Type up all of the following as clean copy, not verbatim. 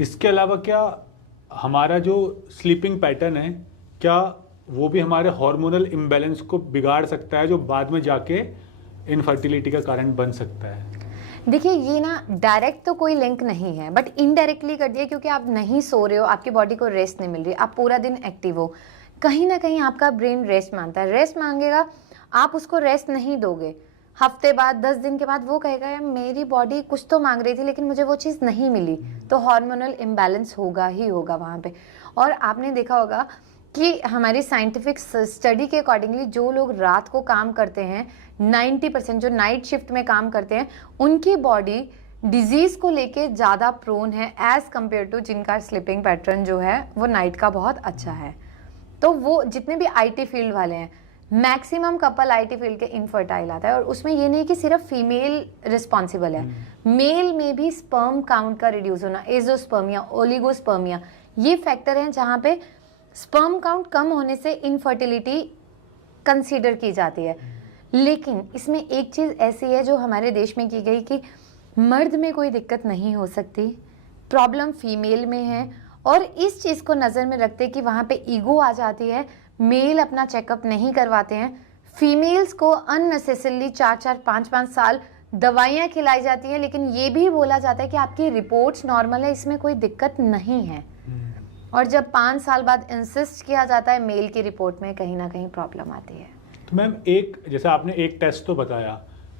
इसके अलावा क्या हमारा जो स्लीपिंग पैटर्न है, क्या वो भी हमारे हार्मोनल इम्बैलेंस को बिगाड़ सकता है, जो बाद में जाके इनफर्टिलिटी का कारण बन सकता है? देखिए, ये ना डायरेक्ट तो कोई लिंक नहीं है, बट इनडायरेक्टली कर दिया, क्योंकि आप नहीं सो रहे हो, आपकी बॉडी को रेस्ट नहीं मिल रही, आप पूरा दिन एक्टिव हो, कहीं ना कहीं आपका ब्रेन रेस्ट मांगता है, रेस्ट मांगेगा, आप उसको रेस्ट नहीं दोगे, हफ्ते बाद 10 दिन के बाद वो कहेगा यार मेरी बॉडी कुछ तो मांग रही थी लेकिन मुझे वो चीज़ नहीं मिली, तो हार्मोनल इम्बैलेंस होगा ही होगा वहाँ पे। और आपने देखा होगा कि हमारी साइंटिफिक स्टडी के अकॉर्डिंगली जो लोग रात को काम करते हैं, 90% जो नाइट शिफ्ट में काम करते हैं, उनकी बॉडी डिजीज को लेके ज़्यादा प्रोन है एज कम्पेयर टू जिनका स्लीपिंग पैटर्न जो है वो नाइट का बहुत अच्छा है। तो वो जितने भी आईटी फील्ड वाले हैं, मैक्सिमम कपल आईटी फील्ड के इनफर्टाइल आता है। और उसमें ये नहीं कि सिर्फ फीमेल रिस्पॉन्सिबल है, मेल में भी स्पर्म काउंट का रिड्यूस होना, एजोस्पर्मिया, ओलिगोस्पर्मिया, ये फैक्टर हैं जहाँ पे स्पर्म काउंट कम होने से इनफर्टिलिटी कंसीडर की जाती है। लेकिन इसमें एक चीज़ ऐसी है जो हमारे देश में की गई कि मर्द में कोई दिक्कत नहीं हो सकती, प्रॉब्लम फीमेल में है, और इस चीज़ को नज़र में रखते कि वहाँ पे ईगो आ जाती है, मेल अपना चेकअप नहीं करवाते हैं, फीमेल्स को अननेसेसरली 4-4, 5-5 साल दवाइयाँ खिलाई जाती हैं, लेकिन ये भी बोला जाता है कि आपकी रिपोर्ट्स नॉर्मल है, इसमें कोई दिक्कत नहीं है। और जब 5 साल बाद इंसिस्ट किया जाता है मेल की रिपोर्ट में, कहीं ना कहीं प्रॉब्लम आती है। तो मैम, एक जैसे आपने एक टेस्ट तो बताया,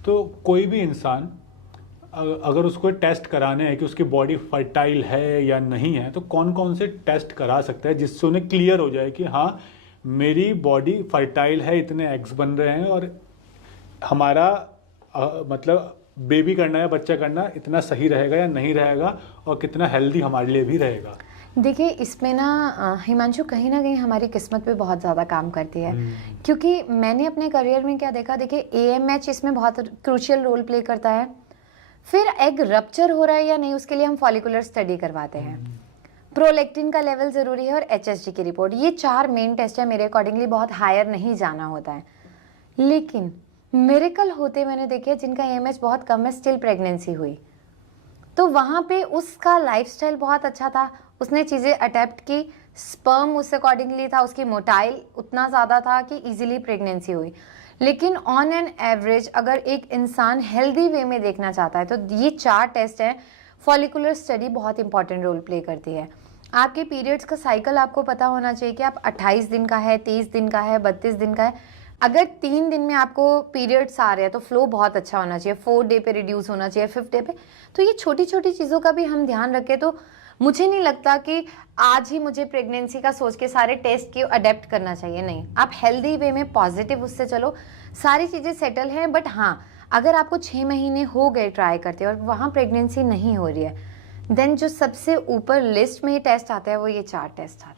तो कोई भी इंसान अगर उसको टेस्ट कराने हैं कि उसकी बॉडी फर्टाइल है या नहीं है, तो कौन कौन से टेस्ट करा सकता है जिससे उन्हें क्लियर हो जाए कि हाँ मेरी बॉडी फर्टाइल है, इतने एग्स बन रहे हैं और हमारा मतलब बेबी करना या बच्चा करना इतना सही रहेगा या नहीं रहेगा, और कितना हेल्दी हमारे लिए भी रहेगा? देखिए, इसमें ना हिमांशु कहीं ना कहीं हमारी किस्मत पे बहुत ज़्यादा काम करती है, क्योंकि मैंने अपने करियर में क्या देखा, देखिए AMH इसमें बहुत क्रूशियल रोल प्ले करता है। फिर एग रप्चर हो रहा है या नहीं, उसके लिए हम फॉलिकुलर स्टडी करवाते हैं, प्रोलेक्टिन का लेवल ज़रूरी है, और HSG की रिपोर्ट, ये 4 मेन टेस्ट है। मेरे अकॉर्डिंगली बहुत हायर नहीं जाना होता है, लेकिन मिरेकल होते मैंने देखे जिनका AMH बहुत कम है, स्टिल प्रेगनेंसी हुई। तो वहाँ पे उसका लाइफस्टाइल बहुत अच्छा था, उसने चीज़ें अडेप्ट की, स्पर्म उस अकॉर्डिंगली था, उसकी मोटाइल उतना ज़्यादा था कि इजीली प्रेगनेंसी हुई। लेकिन ऑन एन एवरेज अगर एक इंसान हेल्दी वे में देखना चाहता है तो ये 4 टेस्ट हैं। फॉलिकुलर स्टडी बहुत इंपॉर्टेंट रोल प्ले करती है। आपके पीरियड्स का साइकिल आपको पता होना चाहिए कि आप 28 दिन का है, 30 दिन का है, 32 दिन का है। अगर 3 दिन में आपको पीरियड्स आ रहे हैं तो फ्लो बहुत अच्छा होना चाहिए, 4 डे पे रिड्यूस होना चाहिए, 5th डे पे। तो ये छोटी छोटी चीज़ों का भी हम ध्यान रखें तो मुझे नहीं लगता कि आज ही मुझे प्रेगनेंसी का सोच के सारे टेस्ट की अडेप्ट करना चाहिए। नहीं, आप हेल्दी वे में पॉजिटिव उससे चलो, सारी चीज़ें सेटल हैं। बट हाँ, अगर आपको 6 महीने हो गए ट्राई करते और वहाँ प्रेगनेंसी नहीं हो रही है, देन जो सबसे ऊपर लिस्ट में ये टेस्ट आता है वो ये 4 टेस्ट आता है।